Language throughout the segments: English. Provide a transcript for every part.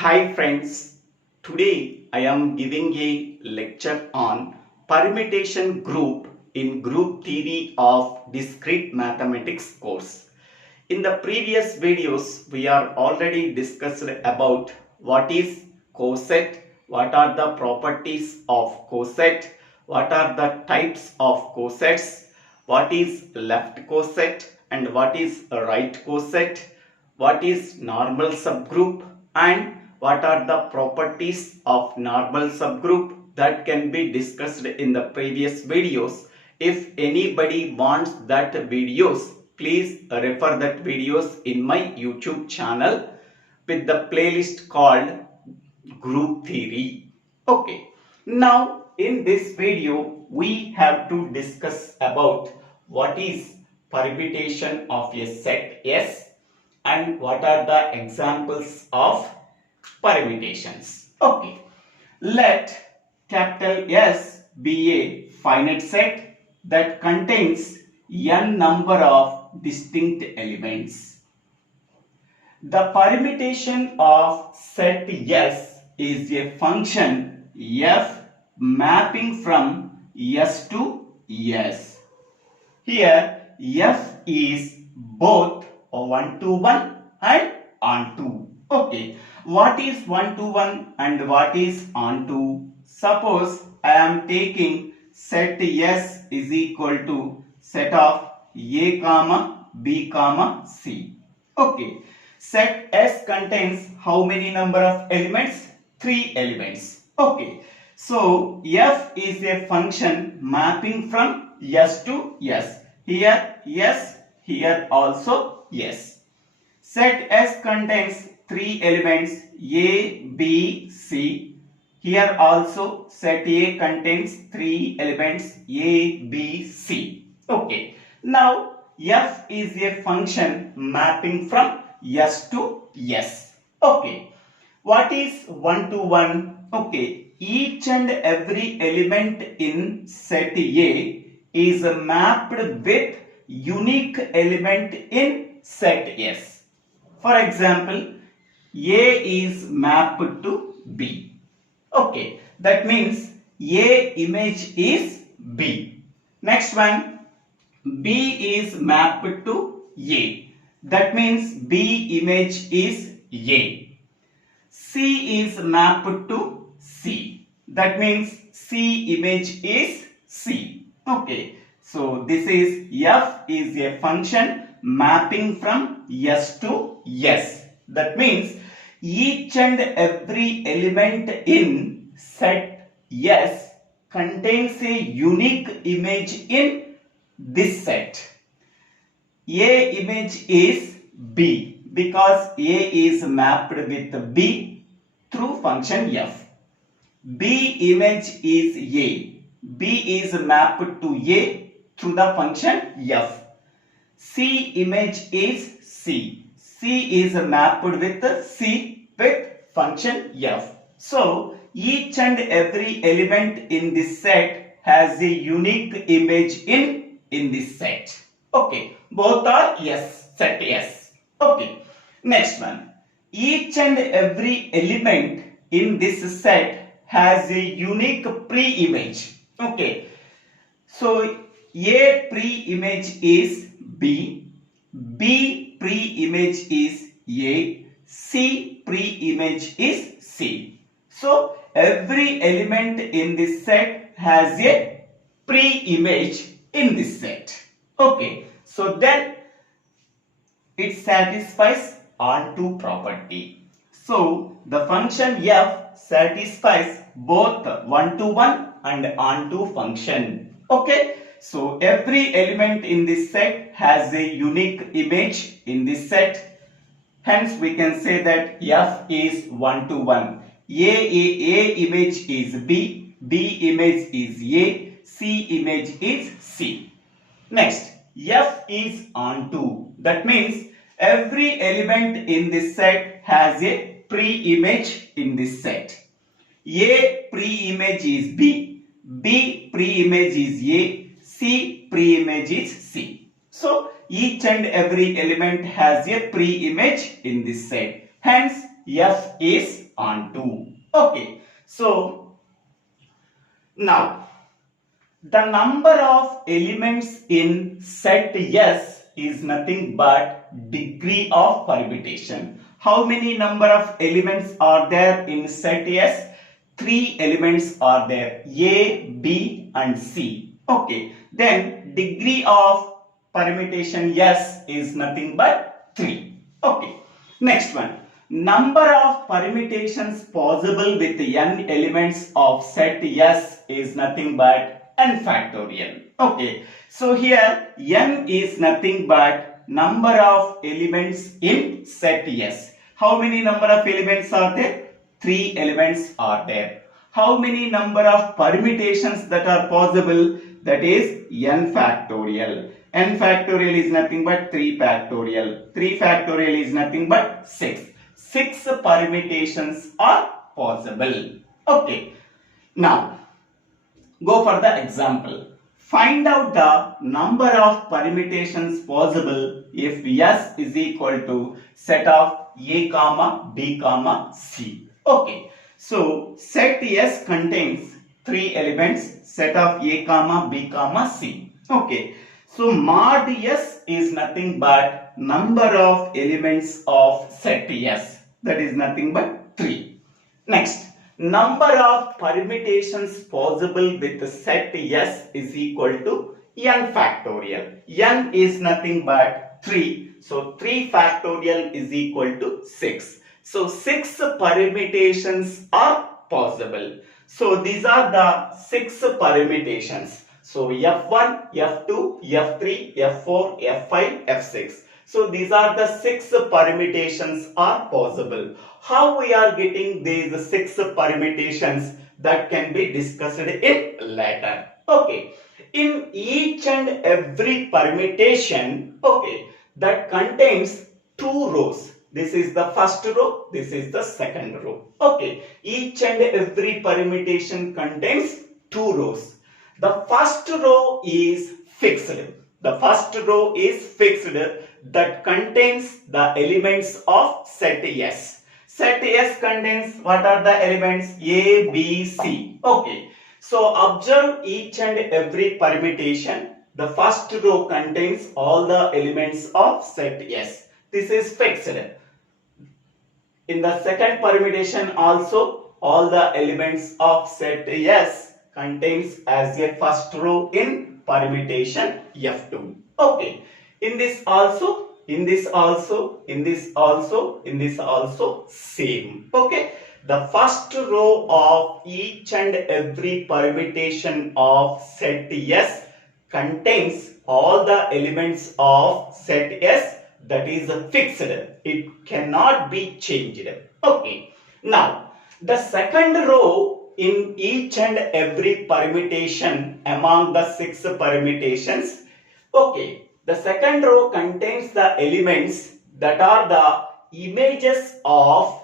Hi friends, today I am giving a lecture on permutation group in group theory of discrete mathematics course. In the previous videos, we are already discussed about what is coset, what are the properties of coset, what are the types of cosets, what is left coset and what is right coset, what is normal subgroup and what are the properties of normal subgroup that can be discussed in the previous videos. If anybody wants that videos, please refer that videos in my YouTube channel with the playlist called Group Theory. Okay, now in this video we have to discuss about what is permutation of a set S and what are the examples of permutations. Okay, let capital S be a finite set that contains n number of distinct elements. The permutation of set S is a function f mapping from S to S. Here f is both 1 to 1 and onto. Okay, what is 1 to 1 and what is onto? Suppose I am taking set S is equal to set of A comma B comma C. Okay, set S contains how many number of elements? 3 elements. Okay, so f is a function mapping from S to S. Here S, here also S. Set S contains 3 elements A, B, C. Here also set A contains 3 elements A, B, C. Okay. Now f is a function mapping from S to S. Okay. What is 1 to 1? Okay. Each and every element in set A is mapped with unique element in set S. For example, A is mapped to B. Okay, that means A image is B. Next one, B is mapped to A. That means B image is A. C is mapped to C. That means C image is C. Okay, so this is f is a function mapping from S to S. That means each and every element in set S contains a unique image in this set. A image is B because A is mapped with B through function f. B image is A. B is mapped to A through the function f. C image is C. C is mapped with C with function f. So each and every element in this set has a unique image in this set. Okay, both are S, set S. Okay, next one. Each and every element in this set has a unique pre-image. Okay, so A pre-image is B, B pre-image is A, C pre-image is C. So every element in this set has a pre-image in this set. Okay, so then it satisfies onto property. So the function f satisfies both 1 to 1 and onto function. Okay, so every element in this set has a unique image in this set. Hence we can say that f is 1 to 1. A image is B, B image is A, C image is C. Next, f is onto. That means every element in this set has a pre-image in this set. A pre-image is B, B pre-image is A, C pre-image is C. So each and every element has a pre-image in this set. Hence f is on 2. Okay. So now the number of elements in set S is nothing but degree of permutation. How many number of elements are there in set S? 3 elements are there, A, B and C. Okay, then degree of permutation S is nothing but 3. Okay, next one. Number of permutations possible with n elements of set S is nothing but n factorial. Okay, so here n is nothing but number of elements in set S. How many number of elements are there? 3 elements are there. How many number of permutations that are possible? That is n factorial. N factorial is nothing but 3 factorial. 3 factorial is nothing but 6. 6 permutations are possible. Okay. Now, go for the example. Find out the number of permutations possible if S is equal to set of A comma B comma C. Okay. So set S contains 3 elements, set of A comma B comma C. Okay. So mod S is nothing but number of elements of set S. That is nothing but 3. Next. Number of permutations possible with set S is equal to n factorial. N is nothing but 3. So 3 factorial is equal to 6. So 6 permutations are possible. So these are the 6 permutations. So F1, F2, F3, F4, F5, F6. So these are the 6 permutations are possible. How we are getting these 6 permutations, that can be discussed in later. Okay. In each and every permutation, okay, that contains 2 rows. This is the first row, this is the second row. Okay. Each and every permutation contains 2 rows. The first row is fixed. The first row is fixed, that contains the elements of set S. Set S contains what are the elements? A, B, C. Okay. So observe each and every permutation. The first row contains all the elements of set S. This is fixed. In the second permutation also, all the elements of set S contains as a first row in permutation F2. Okay. In this also, in this also, in this also, in this also, same. Okay. The first row of each and every permutation of set S contains all the elements of set S, that is fixed. It cannot be changed. Okay. Now, the second row in each and every permutation among the 6 permutations, okay, the second row contains the elements that are the images of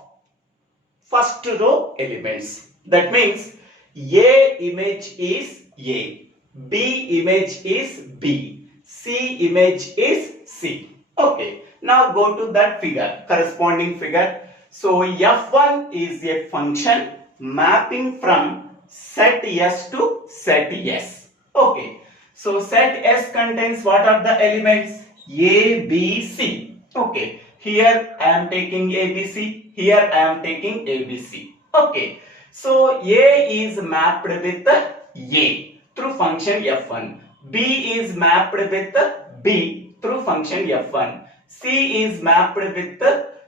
first row elements. That means A image is A, B image is B, C image is C. Okay, now go to that figure, corresponding figure. So F1 is a function mapping from set S to set S. Okay. So set S contains what are the elements? A, B, C. Okay. Here I am taking A, B, C. Here I am taking A, B, C. Okay. So A is mapped with A through function F1. B is mapped with B through function F1. C is mapped with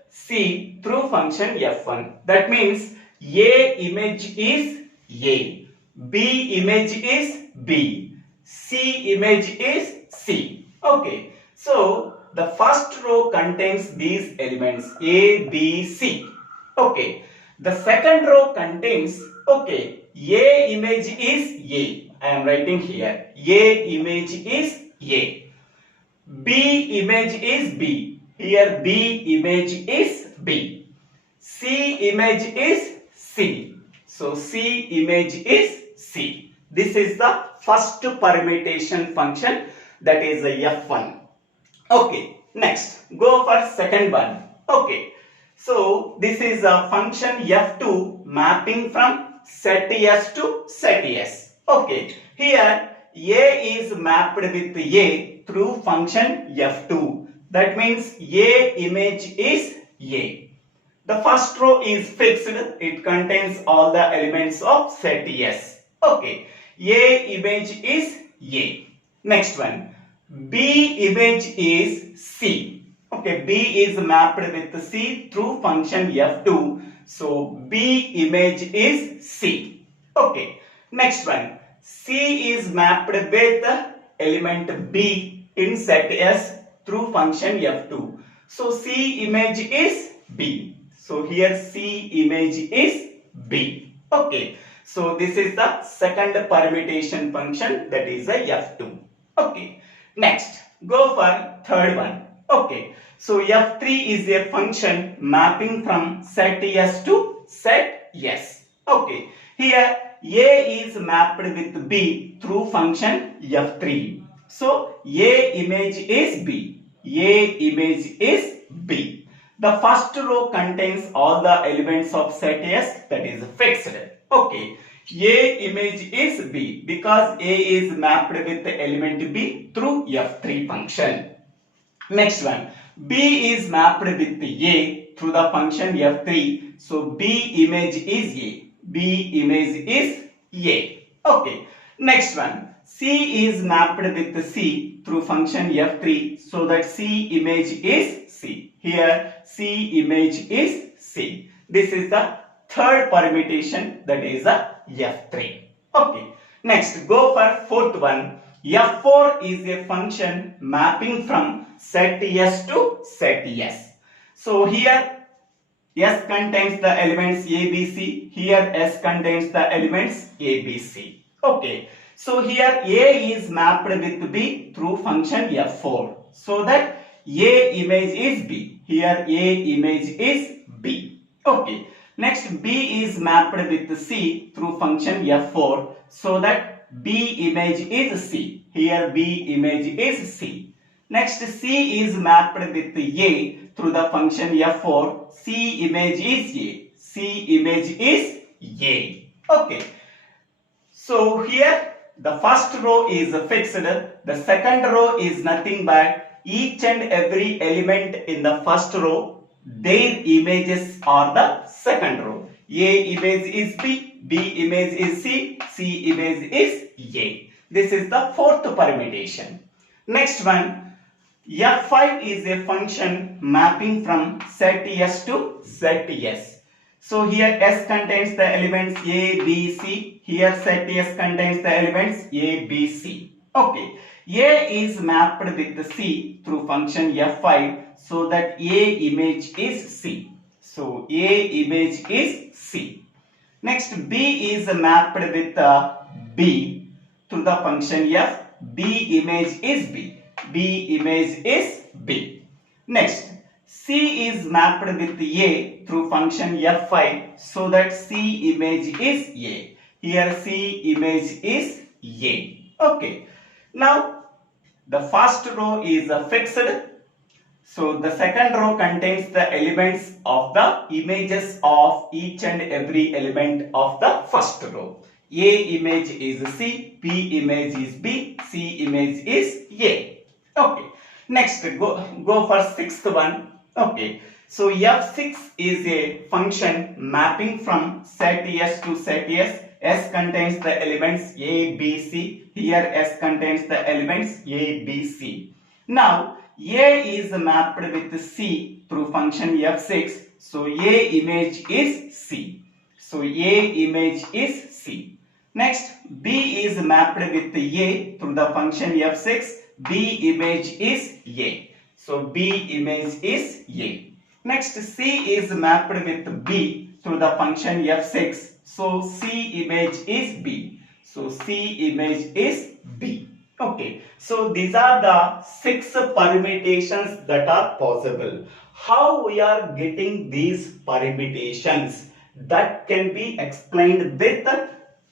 C through function F1. That means A image is A. B image is B. C image is C. Okay. So the first row contains these elements A, B, C. Okay. The second row contains, okay, A image is A. I am writing here. A image is A. B image is B. Here B image is B. C image is C. So C image is C. This is the first permutation function, that is F1. Okay, next go for second one. Okay, So this is a function f2 mapping from set S to set S. Okay, here A is mapped with A through function f2. That means A image is A. The first row is fixed. It contains all the elements of set S. Okay, A image is A. Next one, B image is C. Okay, B is mapped with C through function f2. So B image is C. Okay, next one, C is mapped with element B in set S through function f2. So C image is B. So here C image is B. Okay, so this is the second permutation function, that is a f2. Okay, next go for third one. Okay, so f3 is a function mapping from set S to set S. Okay, here A is mapped with B through function f3. So A image is B. A image is B. The first row contains all the elements of set S, that is fixed. Okay, A image is B because A is mapped with the element B through f3 function. Next one, B is mapped with A through the function f3. So B image is A. B image is A. Okay. Next one, C is mapped with C through function f3. So that C image is C. Here C image is C. This is the third permutation, that is a f3. Okay. Next go for fourth one. F4 is a function mapping from set S to set S. So here S contains the elements A, B, C. Here S contains the elements A, B, C. Okay. So here A is mapped with B through function F4. So that A image is B. Here A image is B. Okay. Next B is mapped with C through function F4. So that B image is C. Here B image is C. Next C is mapped with A through the function f4. C image is A. C image is A. Okay. So here the first row is fixed. The second row is nothing but each and every element in the first row, their images are the second row. A image is B, B image is C, C image is A. This is the fourth permutation. Next one, F5 is a function mapping from set S to set S. So here S contains the elements A, B, C. Here set S contains the elements A, B, C. Okay. A is mapped with C through function F5. So that A image is C. So A image is C. Next B is mapped with B through the function F. B image is B. B image is B. Next C is mapped with A through function F5. So that C image is A. Here C image is A. Okay. Now the first row is fixed. So the second row contains the elements of the images of each and every element of the first row. A image is C, B image is B, C image is A. Okay. Next go for sixth one. Okay. So F6 is a function mapping from set S to set S. S contains the elements A, B, C. Here S contains the elements A, B, C. Now A is mapped with C through function F6. So A image is C. So A image is C. Next B is mapped with A through the function F6. B image is A. So B image is A. Next C is mapped with B through the function F6. So C image is B. So C image is B. Okay. So these are the 6 permutations that are possible. How we are getting these permutations? That can be explained with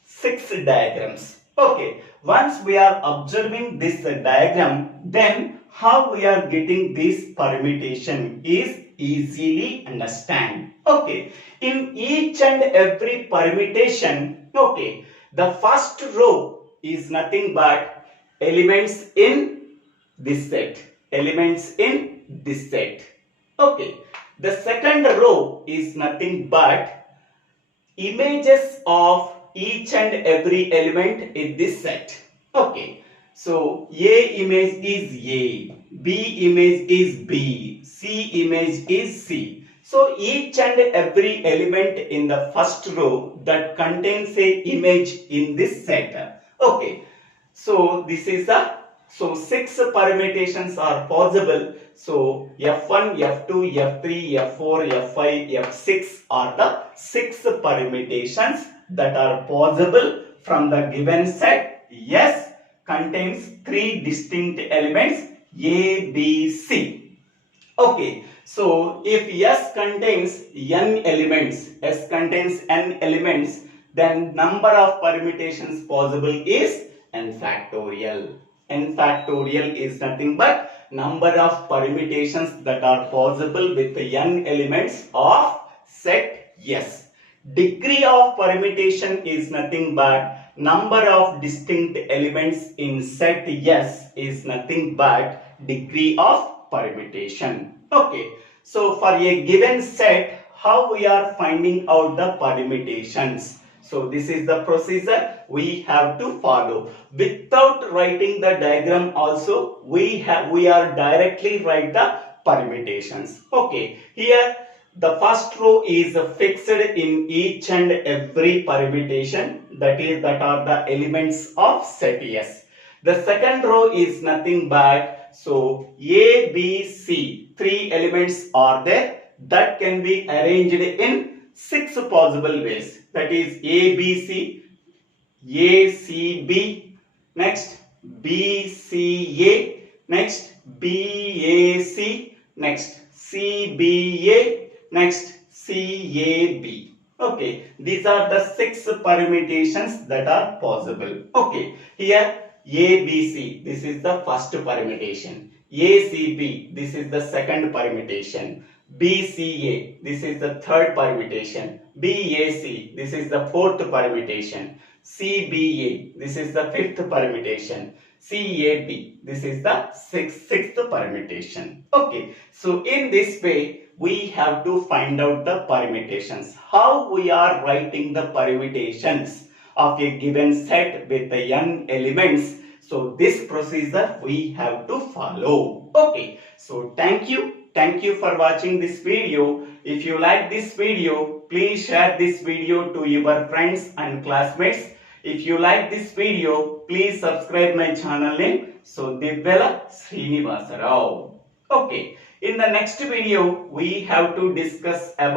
6 diagrams. Okay. Once we are observing this diagram, then how we are getting this permutation is easily understand. Okay, in each and every permutation, okay, the first row is nothing but elements in this set, elements in this set. Okay, the second row is nothing but images of each and every element in this set. Okay, so A image is A, B image is B, C image is C. So each and every element in the first row that contains a image in this set. Okay, so this is a, so 6 permutations are possible. So F1, F2, F3, F4, F5, F6 are the 6 permutations that are possible from the given set. S contains 3 distinct elements A, B, C. Okay, so if S contains n elements, S contains n elements, then number of permutations possible is n factorial. N factorial is nothing but number of permutations that are possible with n elements of set S. Degree of permutation is nothing but number of distinct elements in set S is nothing but degree of permutation. Okay, so for a given set, how we are finding out the permutations? So this is the procedure we have to follow. Without writing the diagram also, we are directly write the permutations. Okay, here the first row is fixed in each and every permutation, that are the elements of set S. The second row is nothing but, so A, B, C, 3 elements are there that can be arranged in 6 possible ways. That is A, B, C, A, C, B, next B, C, A, next B, A, C, next C, B, A, next C, A, B. Okay, these are the 6 permutations that are possible. Okay, here A, B, C, this is the first permutation. A, C, B, this is the second permutation. B, C, A, this is the third permutation. B, A, C, this is the fourth permutation. C, B, A, this is the fifth permutation. C, A, B, this is the sixth permutation. Okay, so in this way, we have to find out the permutations. How we are writing the permutations of a given set with the n elements. So this procedure we have to follow. Okay, so thank you. Thank you for watching this video. If you like this video, please share this video to your friends and classmates. If you like this video, please subscribe my channel name. So Divvela Srinivasa Rao. Okay, in the next video, we have to discuss about